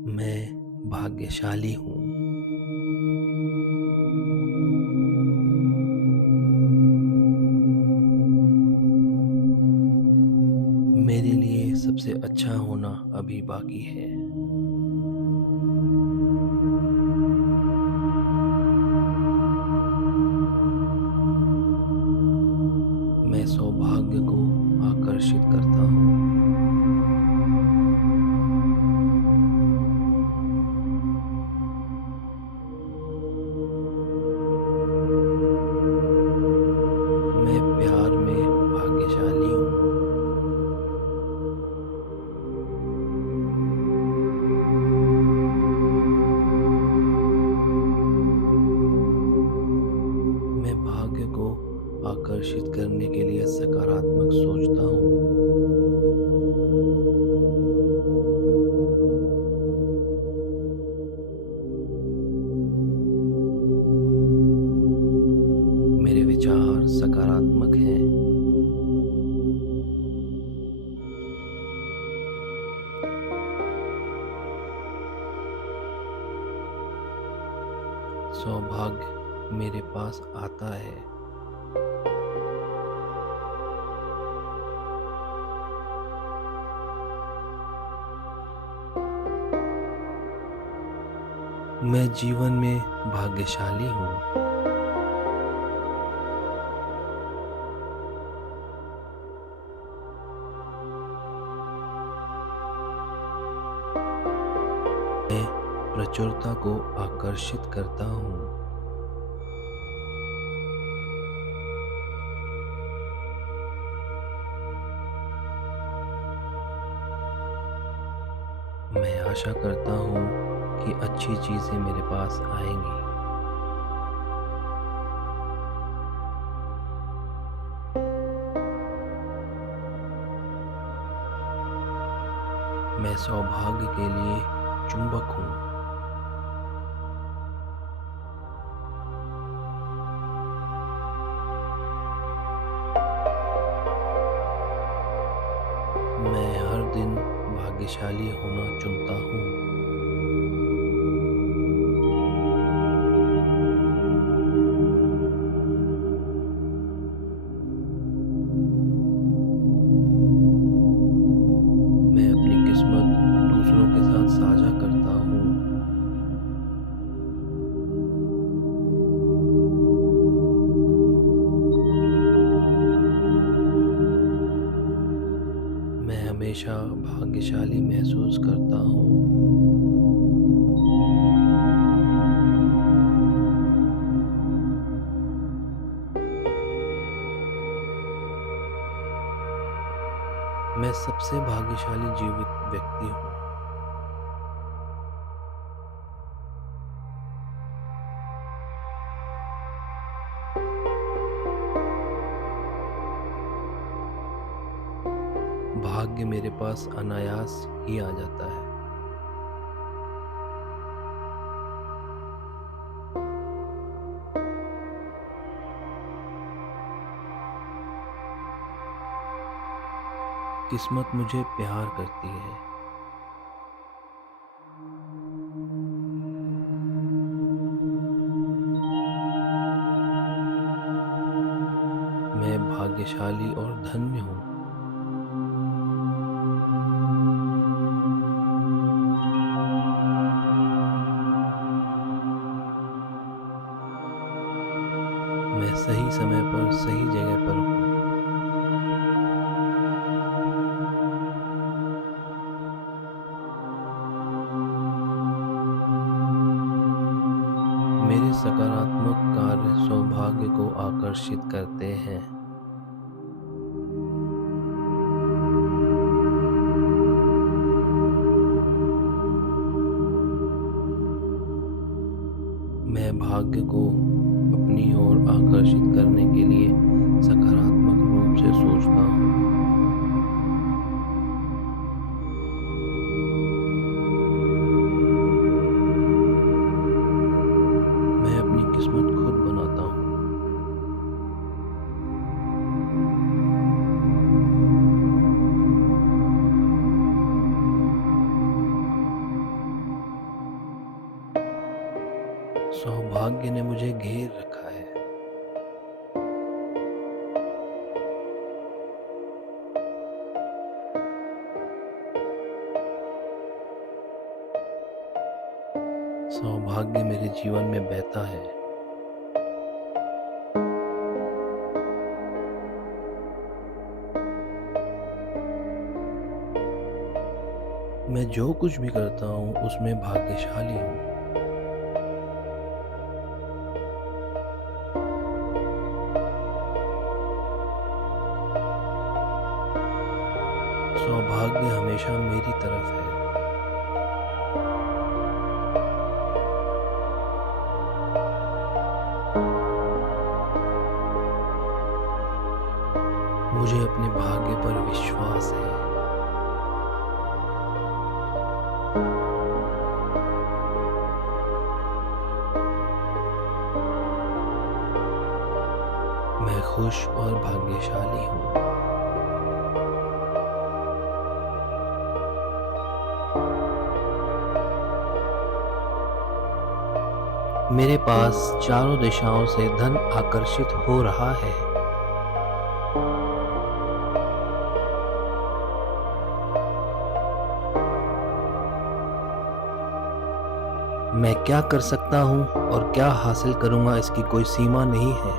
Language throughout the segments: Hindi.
मैं भाग्यशाली हूँ। मेरे लिए सबसे अच्छा होना अभी बाकी है। मैं सौभाग्य को आकर्षित करता हूँ। मैं प्यार में भाग्यशाली हूँ। मैं भाग्य को आकर्षित करने के लिए सकारात्मक सोचता हूँ। मेरे विचार सकारात्मक हैं। सौभाग्य मेरे पास आता है। मैं जीवन में भाग्यशाली हूँ। मैं प्रचुरता को आकर्षित करता हूँ। मैं आशा करता हूँ कि अच्छी चीज़ें मेरे पास आएंगी। मैं सौभाग्य के लिए चुंबक हूँ। मैं हर दिन भाग्यशाली होना चुनता हूँ। मैं अपनी किस्मत दूसरों के साथ साझा करता हूँ। मैं हमेशा भाग्यशाली महसूस करता हूँ। मैं सबसे भाग्यशाली जीवित व्यक्ति हूँ। भाग्य मेरे पास अनायास ही आ जाता है। किस्मत मुझे प्यार करती है। मैं भाग्यशाली और धन्य हूँ। मैं सही समय पर सही जगह पर हूँ। मेरे सकारात्मक कार्य सौभाग्य को आकर्षित करते हैं। मैं भाग्य को अपनी ओर आकर्षित करने के लिए सकारात्मक रूप से सोचता हूँ। मैं अपनी किस्मत खुद बनाता हूँ। सौभाग्य ने मुझे घेर रखा है। सौभाग्य मेरे जीवन में बहता है। मैं जो कुछ भी करता हूँ उसमें भाग्यशाली हूँ। सौभाग्य हमेशा मेरी तरफ है। मुझे अपने भाग्य पर विश्वास है। मैं खुश और भाग्यशाली हूँ। मेरे पास चारों दिशाओं से धन आकर्षित हो रहा है। मैं क्या कर सकता हूँ और क्या हासिल करूँगा इसकी कोई सीमा नहीं है।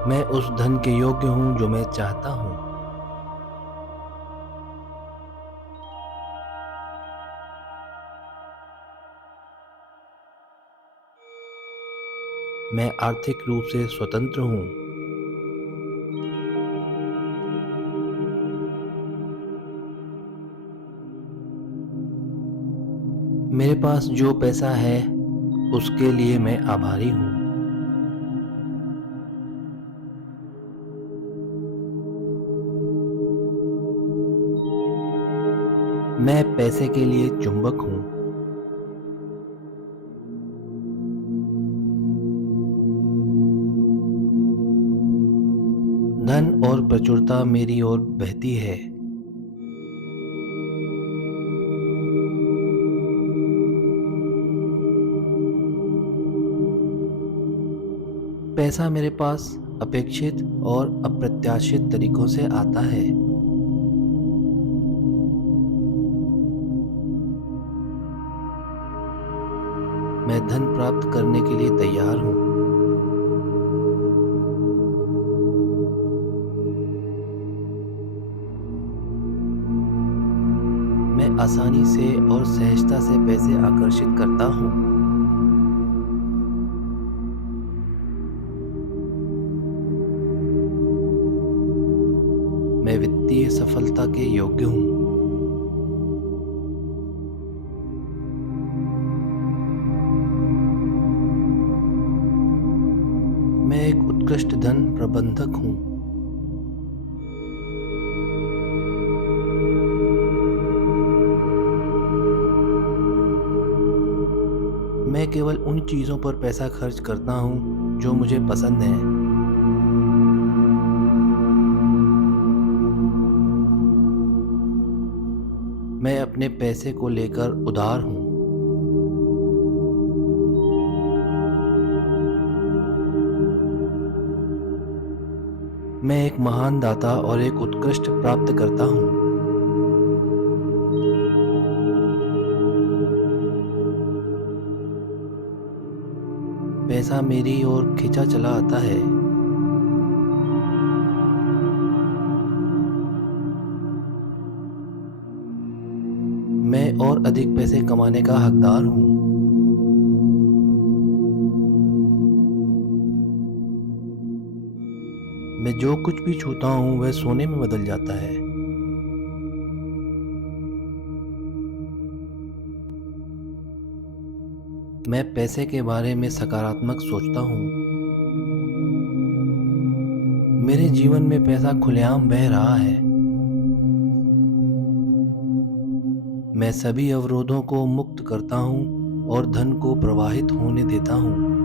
मैं उस धन के योग्य हूँ जो मैं चाहता हूँ। मैं आर्थिक रूप से स्वतंत्र हूँ। मेरे पास जो पैसा है उसके लिए मैं आभारी हूँ। मैं पैसे के लिए चुंबक हूँ। धन और प्रचुरता मेरी ओर बहती है। पैसा मेरे पास अपेक्षित और अप्रत्याशित तरीकों से आता है। मैं धन प्राप्त करने के लिए तैयार हूँ। मैं आसानी से और सहजता से पैसे आकर्षित करता हूँ। मैं वित्तीय सफलता के योग्य हूँ। मैं एक उत्कृष्ट धन प्रबंधक हूँ। मैं केवल उन चीज़ों पर पैसा खर्च करता हूँ जो मुझे पसंद है। मैं अपने पैसे को लेकर उदार हूँ। मैं एक महान दाता और एक उत्कृष्ट प्राप्तकर्ता हूँ। पैसा मेरी ओर खींचा चला आता है। मैं और अधिक पैसे कमाने का हकदार हूँ। मैं जो कुछ भी छूता हूँ वह सोने में बदल जाता है। मैं पैसे के बारे में सकारात्मक सोचता हूँ। मेरे जीवन में पैसा खुलेआम बह रहा है। मैं सभी अवरोधों को मुक्त करता हूँ और धन को प्रवाहित होने देता हूँ।